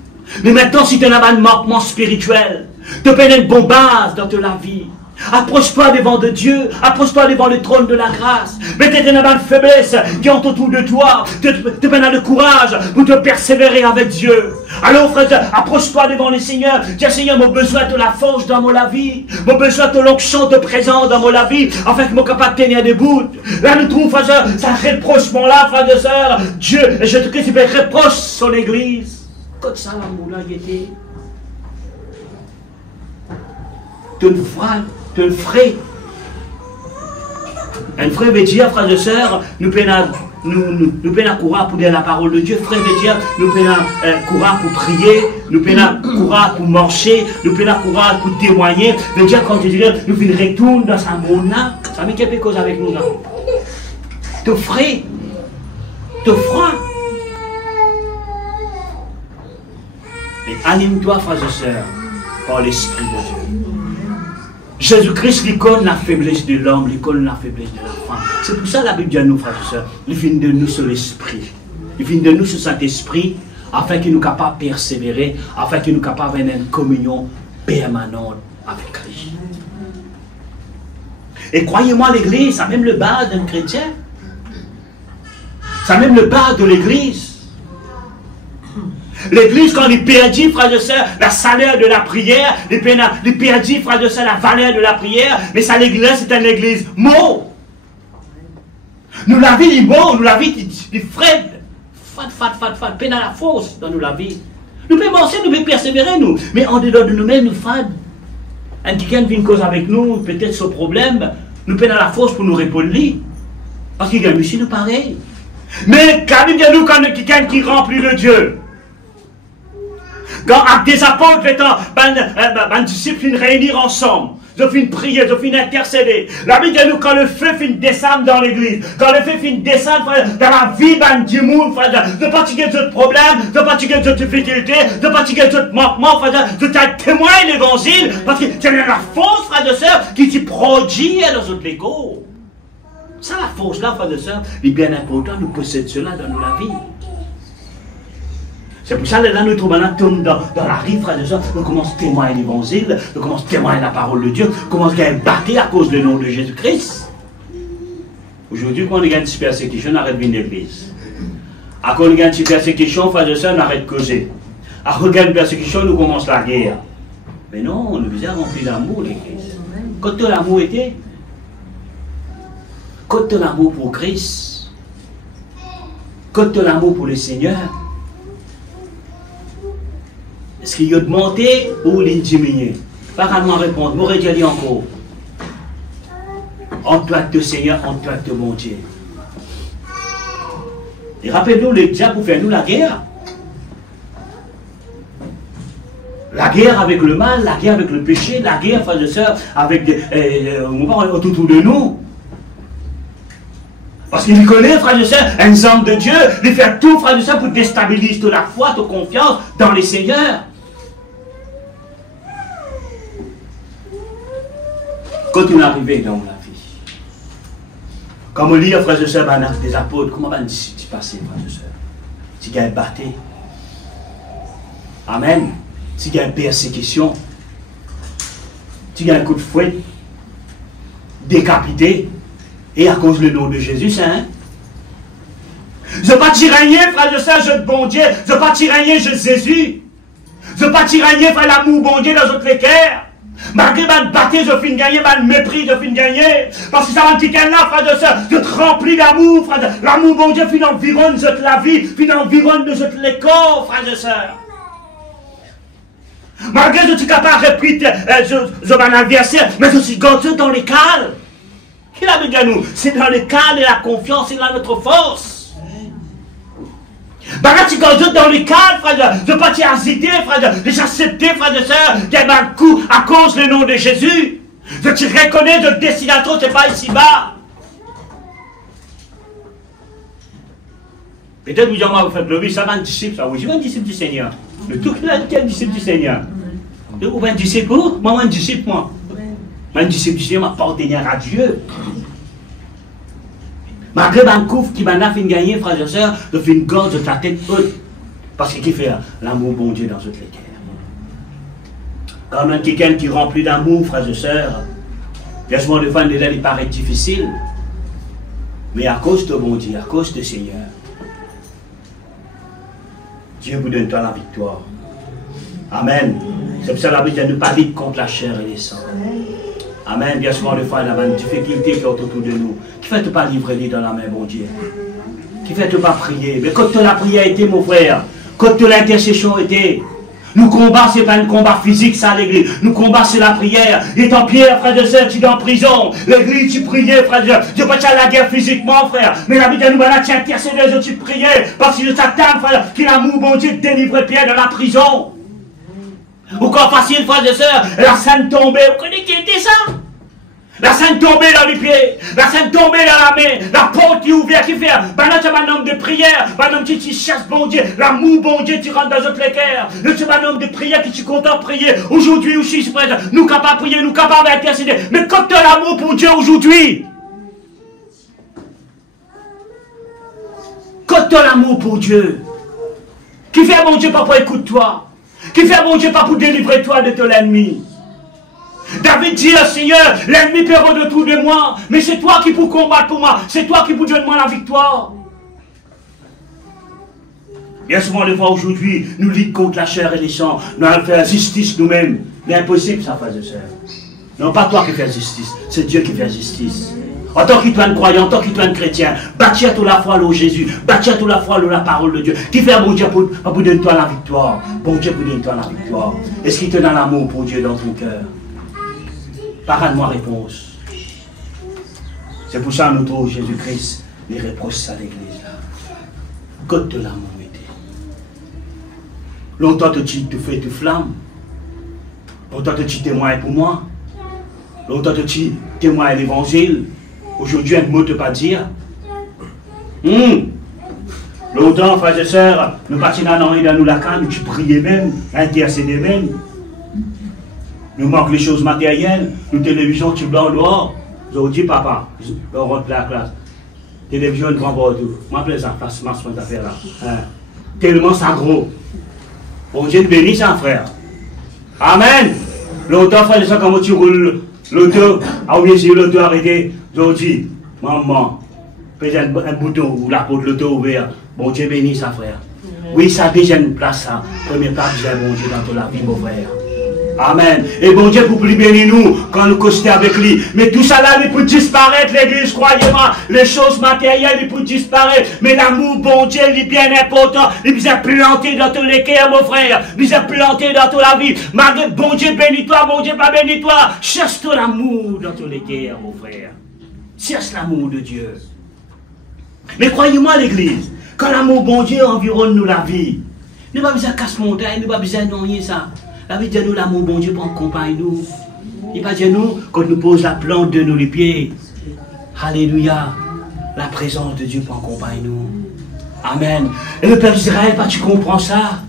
Mais maintenant, si tu as un manquement spirituel, tu peux une bonne base dans ta vie. Approche-toi devant de Dieu, approche-toi devant le trône de la grâce. Peut-être une bonne faiblesse qui ont autour de toi, te donne le courage pour te persévérer avec Dieu. Alors frère, approche-toi devant le Seigneur. Dis Seigneur, mon besoin de la force dans mon vie, mon besoin de l'onction de présence dans mon vie, afin que mon capable de tenir debout. Là nous trouvons, frère, ça reprochement-là, frère de sœur. Dieu, Jésus-Christ, il reproche son Église. Comme ça, l'amour là, il était. Tu le ferais. Un frère veut dire, frère de sœur, nous pouvons courir pour dire la parole de Dieu. Frère veut dire, nous pouvons courir pour prier, nous pouvons courir pour marcher, nous pouvons courir pour témoigner. Veut dire, quand je dirais, nous pouvons retourner dans ce monde-là, ça met quelque chose avec nous là. Tu ferais, tu feras. Et anime-toi, frère et sœur, par l'Esprit de Dieu. Jésus-Christ, il connaît la faiblesse de l'homme, il connaît la faiblesse de la femme. C'est pour ça que la Bible dit à nous, frères et sœurs, il vient de nous sur l'Esprit. Il vient de nous sur cet Esprit, afin qu'il nous capable de persévérer, afin qu'il nous capable d'avoir une communion permanente avec Christ. Et croyez-moi, l'Église, ça même le bas d'un chrétien. Ça même le bas de l'Église. L'Église, quand il perdit, frère de sœur, la salaire de la prière, il perdit, frère de sœur, la valeur de la prière, mais ça, l'Église, c'est une Église mot. Nous la vie, il mot, nous la vie, il fred, fat, peine à la force dans nous la vie. Nous pouvons penser, nous pouvons persévérer, nous, mais en dehors de nous-mêmes, nous fad. Un quelqu'un vient une cause avec nous, peut-être ce problème, nous pouvons à la force pour nous répondre, parce qu'il y a aussi nous pareil. Mais quand il y a nous, quand quelqu'un qui remplit de Dieu, quand avec des apôtres, les disciples viennent réunir ensemble, ils viennent prier, ils viennent intercéder. La Bible dit nous quand le feu vient descendre dans l'église, quand le feu vient descendre dans la vie du monde, de pas tirer d'autres problèmes, de pas tirer d'autres difficultés, de pas tirer d'autres manquements, de témoigner l'évangile, parce que c'est la force, frère de sœur, qui s'y produit dans notre égo. Ça, la force-là, frère de sœur, est bien important, nous possédons cela dans la vie. C'est pour ça que là, nous trouvons dans la rive, frère de sœur, nous commençons à témoigner l'évangile, nous commençons à témoigner la parole de Dieu, nous commençons à battre à cause du nom de Jésus-Christ. Aujourd'hui, quand on a une petite persécution, on arrête de venir à l'église. Quand on a une petite persécution, frère de sœur, on arrête de causer. Quand on a une persécution, nous commençons la guerre. Mais non, nous avons rempli d'amour, l'église. Quand l'amour était, quand l'amour pour Christ, quand l'amour pour le Seigneur, est-ce qu'il y a augmenté ou il diminué? Pas à moi répondre, m'aurait dit encore. En toi de Seigneur, en toi de mon Dieu. Et rappelez-nous, le diable pour faire nous la guerre. La guerre avec le mal, la guerre avec le péché, la guerre, frères et sœurs, avec autour de nous. Parce qu'il connaît, frère et sœurs, un homme de Dieu, il fait tout, frère et sœurs, pour déstabiliser la foi, ta confiance dans les seigneurs. Quand on est arrivé dans la vie, comme on lit, frère et sœurs, des apôtres, comment va se passer, frère et sœurs? Si il y a une bataille, amen. Si il y a une persécution, si il y a un coup de fouet, décapité, et à cause du nom de Jésus, c'est un. Je ne pas tyrannier, frère et sœurs, je bon Dieu, je ne pas tyrannier, je Jésus. Je ne pas tyrannier, frère l'amour bon Dieu dans notre cœur. Malgré ma bataille, je finis gagner, ma mépris, je finis gagner. Parce que ça va me dire là, frère de sœur, je te remplis d'amour, frère. L'amour, bon Dieu, finit environ de la vie, finit environ de le corps, frère de sœur. Malgré que je suis capable de répéter, je vais adversaire, mais je suis gardé dans les cales. Qui l'a dit à nous? C'est dans le cadre de la confiance, c'est dans notre force. Bah là, tu gardé dans le cadre, frère, de ne pas t'y hésiter, frère, de s'accepter, frère de sœur, qu'il y a un coup à cause du nom de Jésus. Je te reconnais de destination, c'est pas ici-bas. Peut-être vous dites, moi, vous faites le ça va un disciple, ça, oui, je veux un disciple du Seigneur. Le tout qu'il a dit, un disciple du Seigneur. Vous êtes un disciple, moi, un disciple, moi. Un disciple du Seigneur, ma partenaire à Dieu. Malgré un coup qui m'a fait gagner, frères et sœurs, de faire une gorge de ta tête haute. Parce qu'il fait l'amour bon Dieu dans notre cœur. Comme quelqu'un qui remplit d'amour, frères et sœurs, Bien souvent, des fois, il paraît difficile. Mais à cause de bon Dieu, à cause de Seigneur, Dieu vous donne toi la victoire. Amen. C'est pour ça que la Bible dit de ne pas lutter contre la chair et les sangs. Amen. Bien souvent, des fois, il y a une difficulté qui est autour de nous. Qui fait de ne pas livrer dans la main, bon Dieu. Qui fait de ne pas prier. Mais quand la prière était, mon frère, quand l'intercession était, nous combat, ce n'est pas un combat physique, ça, l'église. Nous combat, c'est la prière. Et tant Pierre, frère de sœur, tu es en prison. L'église, tu priais, frère de sœur. Je ne veux pas te la guerre physiquement, frère. Mais la Bible nous voilà, tu intercédais, tu priais. Parce que Satan, frère, qu'il a mou, bon Dieu, délivrer Pierre de la prison. Ou quand facile, frère de sœur, la scène tombée. Vous connaissez qui était ça? La scène tombée dans les pieds, la scène tombée dans la main, la porte qui est ouverte, qui fait, maintenant tu as un homme de prière, un homme qui chasse bon Dieu, l'amour bon Dieu, tu rentres dans notre cœur, tu as un homme de prière qui tu content de prier, aujourd'hui aussi, nous capables de prier, nous capables d'intercéder, mais quand tu as l'amour pour Dieu aujourd'hui, quand tu as l'amour pour Dieu, qui fait bon Dieu pas pour écouter toi, qui fait bon Dieu pas pour délivrer toi de ton ennemi. David dit au Seigneur, l'ennemi peut autour de moi, mais c'est toi qui peux combattre pour moi, c'est toi qui peux donner moi la victoire. Bien souvent, les fois aujourd'hui, nous luttons contre la chair et les sangs, nous allons faire justice nous-mêmes. Mais impossible, ça, frère et sœur. Non, pas toi qui fais justice, c'est Dieu qui fait justice. En tant qu'étoile croyant, en tant qu'étoile chrétien, bâtis à toute la foi l'eau Jésus, bâtis à toute la foi l'eau la parole de Dieu. Qui fait bon Dieu pour donner toi la victoire? Bon Dieu pour donner toi la victoire. Est-ce qu'il te donne l'amour pour Dieu dans ton cœur? Parle-moi réponse. C'est pour ça que nous trouvons Jésus-Christ les réponses à l'église là. Côte de l'amour était. Longtemps tu fais tu flamme. Longtemps tu témoignes pour moi. Longtemps tu témoignes l'évangile. Aujourd'hui un mot ne peut pas dire. Longtemps, frères et sœurs, nous partions dans nous la canne, tu priais même, intercédais même. Nous manquons les choses matérielles, nous télévision, tu blanc dehors. Vous dit papa, on rentre la classe. Télévision, une grande tout. Moi, je ça, face ma soin d'affaires là. Hein? Tellement ça gros. Bon Dieu bénit ça, frère. Amen. Longtemps, frère, ça, quand tu roules l'auto, à oublier si l'auto arrêté, je dis, maman, fais un bouton ou la porte de l'auto ouverte. Bon Dieu bénit ça, frère. Oui, ça a déjà une place, ça. Première part, j'ai bon Dieu dans toute la vie, mon frère. Amen. Et bon Dieu pour plus bénir nous quand nous costons avec lui. Mais tout ça là, il peut disparaître, l'église, croyez-moi. Les choses matérielles, il peut disparaître. Mais l'amour, bon Dieu, il est bien important. Il vous a planté dans tous les cœurs, mon frère. Il vous a planté dans toute la vie. Malgré bon Dieu, bénis-toi, bon Dieu, pas bénis-toi. Cherche ton amour dans tous les cœurs, mon frère. Cherche l'amour de Dieu. Mais croyez-moi, l'église, quand l'amour, bon Dieu, environne nous la vie, nous pas besoin de casse-montagne, nous pas besoin de rien, ça. La vie de nous, l'amour, bon Dieu, pour accompagner nous. Il va dire nous, quand nous pose la plante de nous les pieds. Alléluia. La présence de Dieu pour accompagner nous. Amen. Et le peuple d'Israël, tu comprends ça?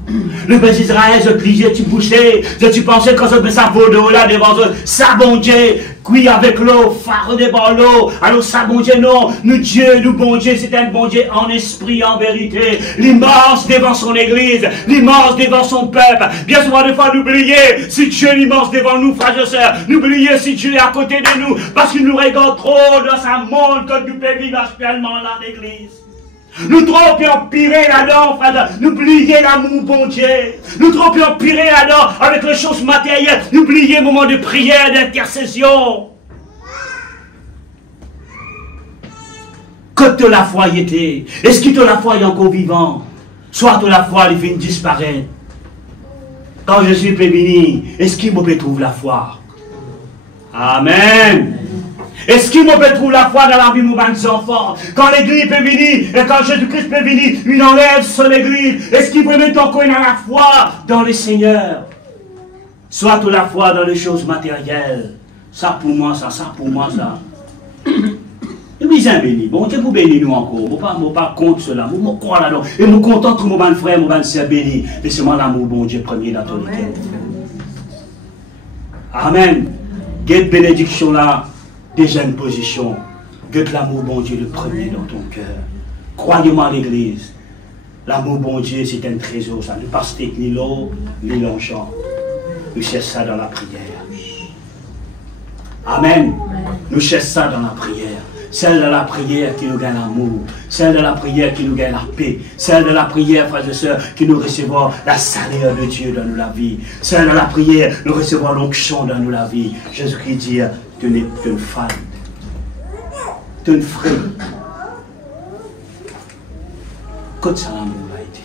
Le peuple d'Israël, je pliais, tu poussais, tu pensais quand ça vaut de là devant eux. Ça, bon Dieu, oui, avec l'eau, phare devant l'eau. Alors, ça, bon Dieu, non. Nous, Dieu, nous, bon Dieu, c'est un bon Dieu en esprit, en vérité. L'immense devant son église, l'immense devant son peuple. Bien souvent, des fois, n'oubliez si Dieu est immense devant nous, frères et sœurs. N'oubliez si Dieu est à côté de nous, parce qu'il nous regarde trop dans sa monde que nous pouvons vivre actuellement là, l'église. Nous trop empirer là-dedans, frère. N'oubliez l'amour, bon Dieu. Nous trop empirer là-dedans avec les choses matérielles. N'oubliez le moment de prière, d'intercession. Que de la foi y était. Est-ce que de la foi est encore vivant? Soit de la foi, il vient disparaître. Quand je suis béni, est-ce qu'il me peut trouver la foi? Amen. Est-ce qu'il peut trouver la foi dans la vie de mes enfants? Quand l'église peut venir, et quand Jésus-Christ peut venir, il enlève son église. Est-ce qu'il peut mettre encore dans la foi dans le Seigneur? Soit de la foi dans les choses matérielles. Ça pour moi, ça pour moi, ça. Et bien béni. Bon Dieu, vous bénissez nous encore. Je ne pas contre cela. Je me crois là-dedans. Et je me contente que mon frère, mon sœur béni. Laissez-moi l'amour, bon Dieu, premier dans ton cœur. Amen. Quelle bénédiction là. Déjà une position, que l'amour bon Dieu le premier dans ton cœur. Croyez-moi l'église, l'amour bon Dieu c'est un trésor, ça ne passe ni l'eau, ni l'enchant. Nous cherchons ça dans la prière. Amen. Nous cherchons ça dans la prière. Celle de la prière qui nous gagne l'amour. Celle de la prière qui nous gagne la paix. Celle de la prière, frères et sœurs, qui nous recevons la saleur de Dieu dans la vie. Celle de la prière, nous recevons l'onction dans la vie. Jésus-Christ dit, tu n'es qu'une femme. Tu es une frère. Que ça l'amour a été.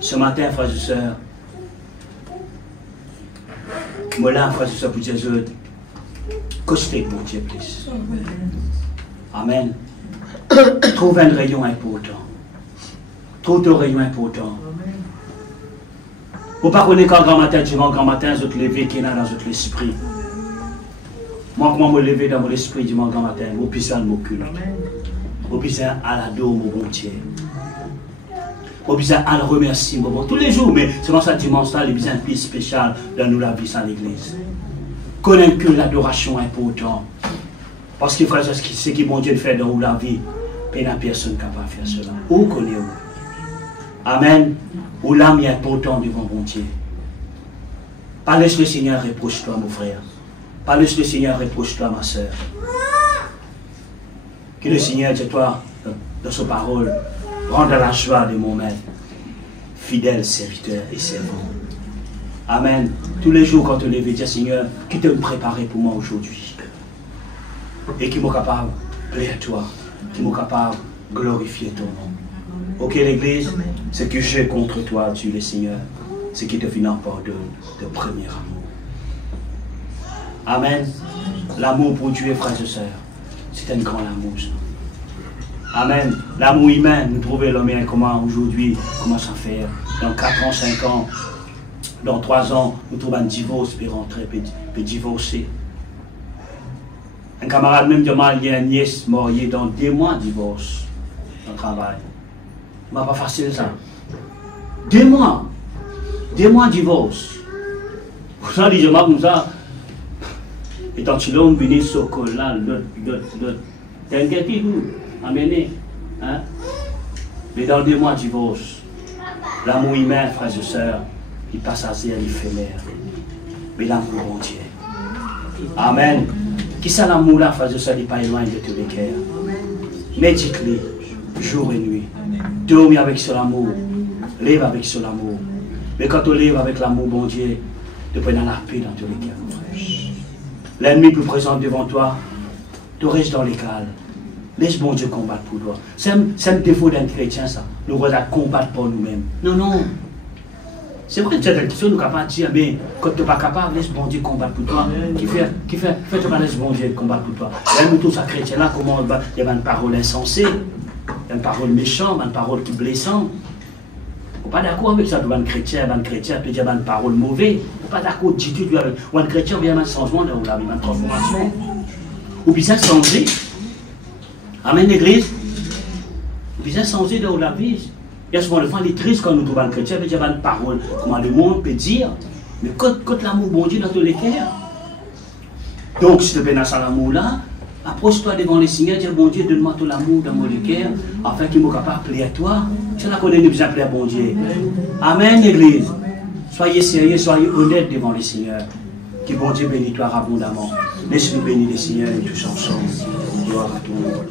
Ce matin, frères et sœurs, moi là, frères et sœurs, pour dire, que c'est pour Dieu, plus. Amen. Trouve un rayon important. Trouve un rayon important. Vous ne connaissez pas quand grand matin, dimanche, grand matin, vous êtes levé qui est dans votre esprit. Moi, comment me lever dans mon esprit dimanche, grand matin, vous puissiez me culte. Vous puissiez à la dos, mon bon Dieu. Vous puissiez à le remercier, mon bon. Tous les jours, mais c'est dans ce dimanche-là, il y a un plus spécial dans nous la vie sans l'église. Connaissez que l'adoration est importante. Parce que frère, c'est ce que mon Dieu fait dans la vie. Il n'y a personne capable de faire cela. Où connaissez-vous? Amen. Où l'âme est importante devant mon Dieu. Pas laisse le Seigneur, reproche-toi, mon frère. Pas laisse le Seigneur, reproche-toi, ma soeur. Que le Seigneur, dis-toi, dans sa parole, rende la joie de mon maître, fidèle serviteur et servant. Amen. Tous les jours, quand on lève, dire Seigneur, qui te préparé pour moi aujourd'hui. Et qui m'est capable de plaire à toi. Qui m'est capable de glorifier ton nom. Ok, l'Église, ce que j'ai contre toi, Dieu le Seigneur, c'est qui te finit pardonne de premier amour. Amen. L'amour pour Dieu, frères et sœurs, c'est un grand amour. Ça. Amen. L'amour humain, nous trouvons l'homme comment aujourd'hui, comment ça faire. Dans 4 ans, 5 ans. Dans 3 ans, nous trouvons un divorce, puis rentrer, puis divorcer. Un camarade même demande, il y a une nièce mariée dans 2 mois de divorce, dans le travail. Ce n'est pas facile ça. 2 mois. 2 mois de divorce. Pour ça, les gens comme ça, et tant que l'homme vient sur le là, l'autre, t'es un guetti, vous, amené. Hein? Mais dans 2 mois de divorce, l'amour humain, frères et sœurs, il passe à zéro éphémère. Mais l'amour bon Dieu. Amen. Qui ça l'amour là, frère, ça n'est pas loin de tous les cœurs. Médite-le, jour et nuit. Dormez avec son amour. Lève avec son amour. Mais quand on lève avec l'amour bon Dieu, tu peux dans la paix dans tous les cœurs, mon frère. L'ennemi plus présent devant toi, tu restes dans les cales. Laisse bon Dieu combattre pour toi. C'est un défaut d'un chrétien, ça. Nous voulons combattre pour nous-mêmes. Non, non. C'est vrai que tu as des questions, nous sommes capables de dire, mais quand tu n'es pas capable, laisse bon Dieu combattre pour toi. Qui fait tu pas laisse bon Dieu combattre pour toi. Là, nous tous, à chrétiens là, comment il y a une parole insensée, il y a une parole méchante, une parole qui blessante. On n'est pas d'accord avec ça, un chrétien, tu dis une parole mauvaise. On n'est pas d'accord du tout avec. Ou un chrétien, il y a un changement dans la vie, une transformation. Ou bien changer. Amen, l'église. Ou bien changer dans la vie. Il y a souvent le temps, il est triste quand nous trouvons un chrétien, il y a une parole, comment le monde peut dire, mais quand l'amour bon Dieu dans tous les cœurs. Donc, si tu es dans cet amour-là, approche-toi devant les Seigneur, dis bon Dieu, donne-moi tout l'amour dans mon cœur, afin qu'il me capable de plaire à toi. C'est là qu'on est besoin de plaire à bon Dieu. Amen, l'Église. Soyez sérieux, soyez honnêtes devant les Seigneurs. Que bon Dieu bénisse toi abondamment. Laisse-nous bénir les Seigneurs et tous ensemble. Gloire à toi.